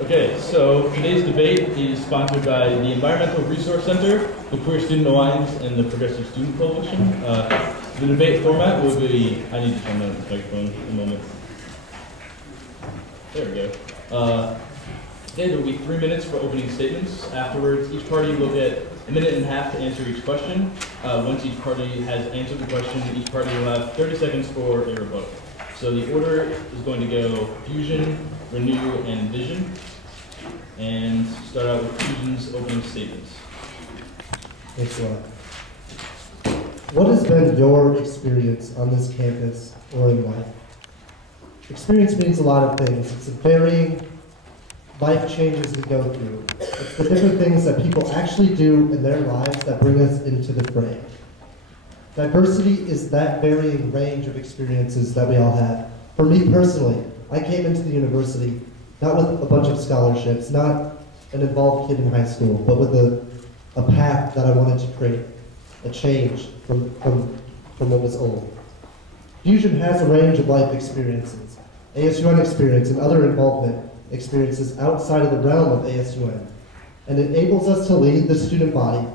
Okay, so today's debate is sponsored by the Environmental Resource Center, the Queer Student Alliance, and the Progressive Student Coalition. The debate format will be, I need to turn on the microphone in a moment. There we go. Then there will be 3 minutes for opening statements. Afterwards, each party will get a minute and a half to answer each question. Once each party has answered the question, each party will have 30 seconds for a rebuttal. So the order is going to go Fusion, Renew, and Vision. And start out with Fusion's opening statements. Excellent. What has been your experience on this campus or in life? Experience means a lot of things. It's the varying life changes we go through. It's the different things that people actually do in their lives that bring us into the frame. Diversity is that varying range of experiences that we all have. For me personally, I came into the university not with a bunch of scholarships, not an involved kid in high school, but with a path that I wanted to create, a change from what was old. Fusion has a range of life experiences, ASUN experience and other involvement experiences outside of the realm of ASUN, and it enables us to lead the student body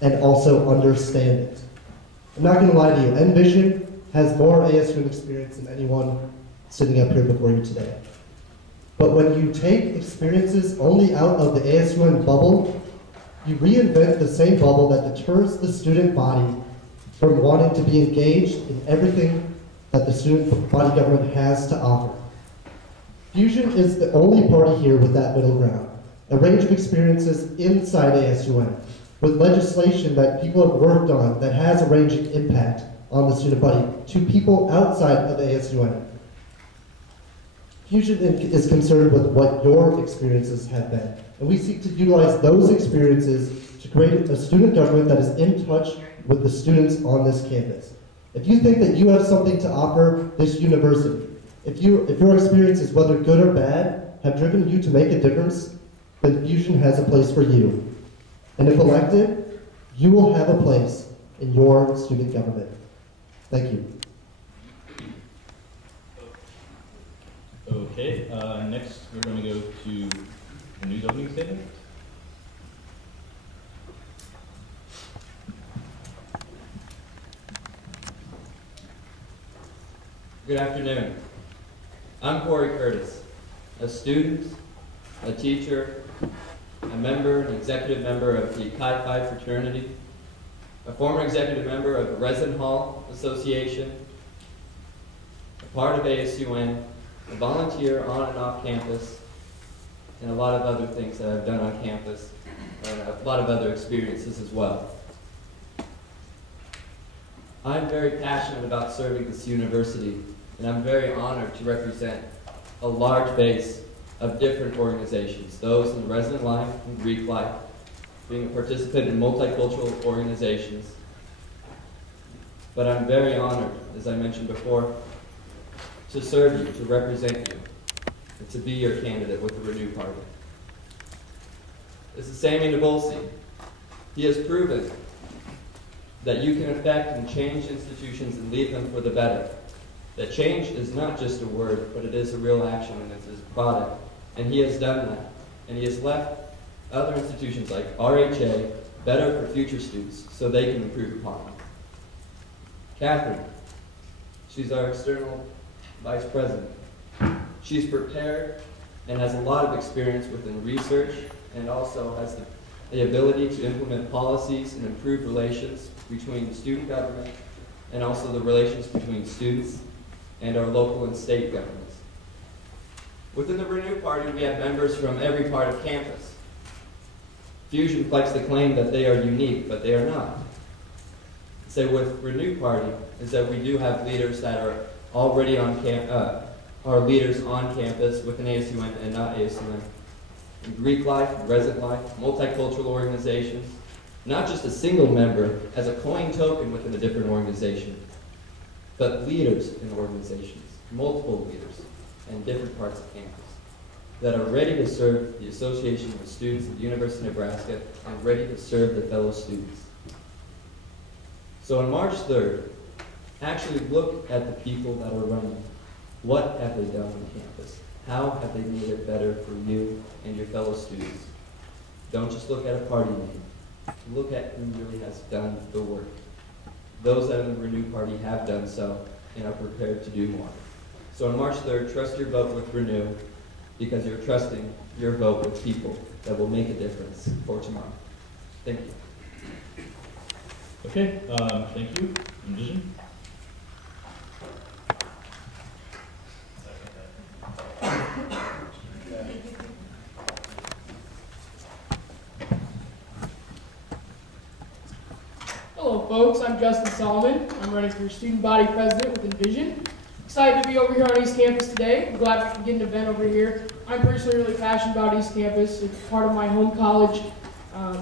and also understand it. I'm not going to lie to you, Envision has more ASUN experience than anyone sitting up here before you today. But when you take experiences only out of the ASUN bubble, you reinvent the same bubble that deters the student body from wanting to be engaged in everything that the student body government has to offer. Fusion is the only party here with that middle ground, a range of experiences inside ASUN, with legislation that people have worked on that has a range of impact on the student body to people outside of ASUN. Fusion is concerned with what your experiences have been, and we seek to utilize those experiences to create a student government that is in touch with the students on this campus. If you think that you have something to offer this university, if your experiences, whether good or bad, have driven you to make a difference, then Fusion has a place for you. And if elected, you will have a place in your student government. Thank you. Okay, next we're going to go to the news opening statement. Good afternoon. I'm Corey Curtis, a student, a teacher, a member, an executive member of the Chi Phi fraternity, a former executive member of the Resident Hall Association, a part of ASUN, a volunteer on and off campus, and a lot of other things that I've done on campus, and a lot of other experiences as well. I'm very passionate about serving this university, and I'm very honored to represent a large base of different organizations, those in resident life and Greek life, being a participant in multicultural organizations. But I'm very honored, as I mentioned before, to serve you, to represent you, and to be your candidate with the Renew Party. This is Sammy Nabolsi. He has proven that you can affect and change institutions and lead them for the better. That change is not just a word, but it is a real action and it's a product. And he has done that. And he has left other institutions like RHA better for future students so they can improve upon them. Catherine, she's our external vice president. She's prepared and has a lot of experience within research and also has the ability to implement policies and improve relations between the student government and also the relations between students and our local and state governments. Within the Renew Party, we have members from every part of campus. Fusion likes to claim that they are unique, but they are not. So with Renew Party is that we do have leaders that are already on are leaders on campus within ASUN and not ASUN. In Greek life, resident life, multicultural organizations, not just a single member as a coin token within a different organization, but leaders in organizations, multiple leaders in different parts of campus that are ready to serve the Association of Students at the University of Nebraska and ready to serve their fellow students. So on March 3rd, actually look at the people that are running. What have they done on campus? how have they made it better for you and your fellow students? Don't just look at a party name. Look at who really has done the work. Those that in the Renew Party have done so and are prepared to do more. So on March 3rd, trust your vote with Renew, because you're trusting your vote with people that will make a difference for tomorrow. Thank you. Okay, thank you. Envision. Hello folks, I'm Justin Solomon. I'm running for student body president with Envision. Excited to be over here on East Campus today. I'm glad we can get an event over here. I'm personally really passionate about East Campus. It's part of my home college.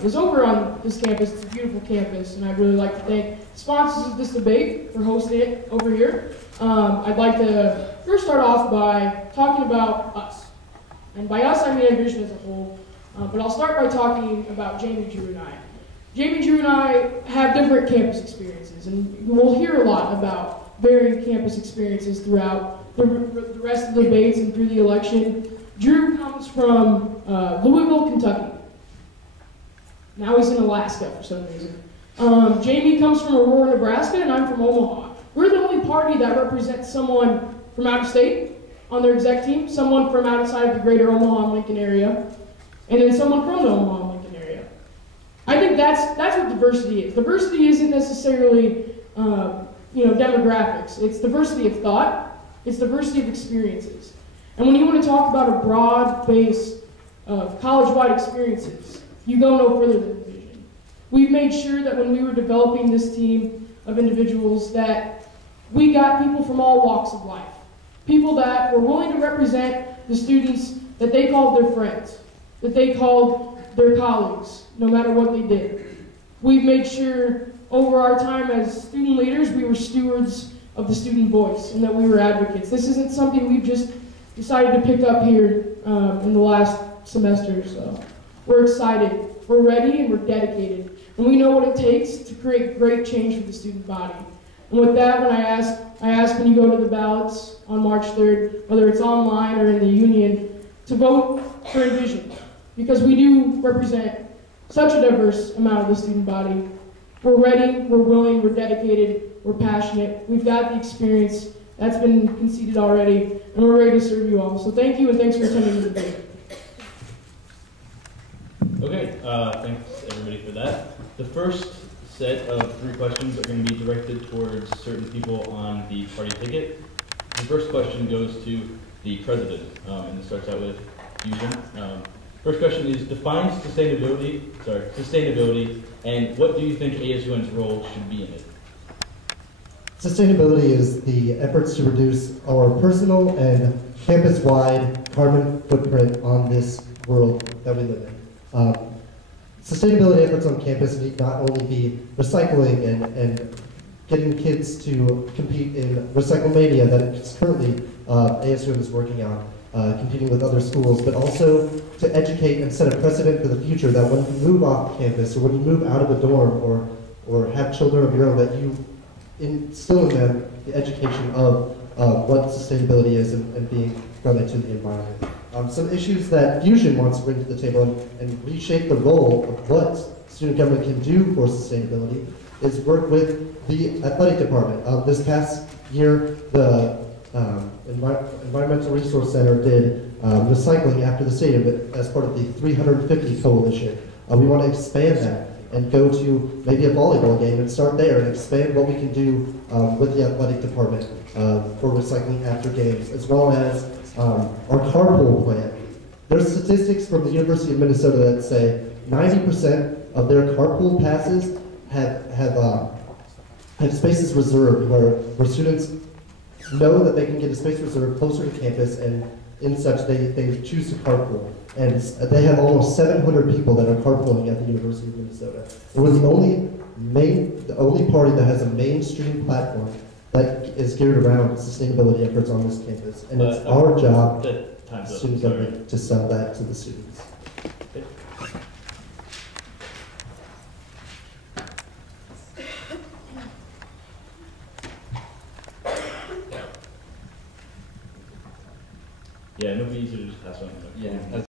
Is over on this campus. It's a beautiful campus, and I'd really like to thank the sponsors of this debate for hosting it over here. I'd like to first start off by talking about us. And by us, I mean Envision as a whole. But I'll start by talking about Jamie, Drew, and I. Jamie, Drew, and I have different campus experiences, and we'll hear a lot about varying campus experiences throughout the rest of the debates and through the election. Drew comes from Louisville, Kentucky. Now he's in Alaska for some reason. Jamie comes from Aurora, Nebraska, and I'm from Omaha. We're the only party that represents someone from out of state on their exec team, someone from outside the greater Omaha and Lincoln area, and then someone from the Omaha and Lincoln area. I think that's what diversity is. Diversity isn't necessarily demographics. It's diversity of thought. It's diversity of experiences. And when you want to talk about a broad base of college-wide experiences, you go no further than Envision. We've made sure that when we were developing this team of individuals that we got people from all walks of life. People that were willing to represent the students that they called their friends, that they called their colleagues, no matter what they did. We've made sure over our time as student leaders, we were stewards of the student voice and that we were advocates. This isn't something we've just decided to pick up here in the last semester or so. We're excited, we're ready, and we're dedicated. And we know what it takes to create great change for the student body. And with that, when I ask when you go to the ballots on March 3rd, whether it's online or in the union, to vote for Envision. Because we do represent such a diverse amount of the student body. We're ready, we're willing, we're dedicated, we're passionate. We've got the experience that's been conceded already, and we're ready to serve you all. So thank you, and thanks for attending the debate. Okay, thanks everybody for that. The first set of 3 questions are going to be directed towards certain people on the party ticket. The first question goes to the president, and it starts out with Fusion. First question is, define sustainability, and what do you think ASUN's role should be in it? Sustainability is the efforts to reduce our personal and campus-wide carbon footprint on this world that we live in. Sustainability efforts on campus need not only be recycling and getting kids to compete in Recyclemania that it's currently ASUN is working on, competing with other schools, but also to educate and set a precedent for the future that when you move off campus or when you move out of a dorm or have children of your own, that you instill in them the education of what sustainability is and being friendly to the environment. Some issues that Fusion wants to bring to the table and reshape the role of what student government can do for sustainability is work with the athletic department. This past year, the Environmental Resource Center did recycling after the stadium as part of the 350 Coalition. We want to expand that and go to maybe a volleyball game and start there and expand what we can do with the athletic department for recycling after games, as well as our carpool plan. There's statistics from the University of Minnesota that say 90% of their carpool passes have spaces reserved where students know that they can get a space reserved closer to campus, and in such they choose to carpool. And they have almost 700 people that are carpooling at the University of Minnesota. And we're the only party that has a mainstream platform that is geared around sustainability efforts on this campus. And it's our job, student government, to sell that to the students. Okay. Yeah, nobody's as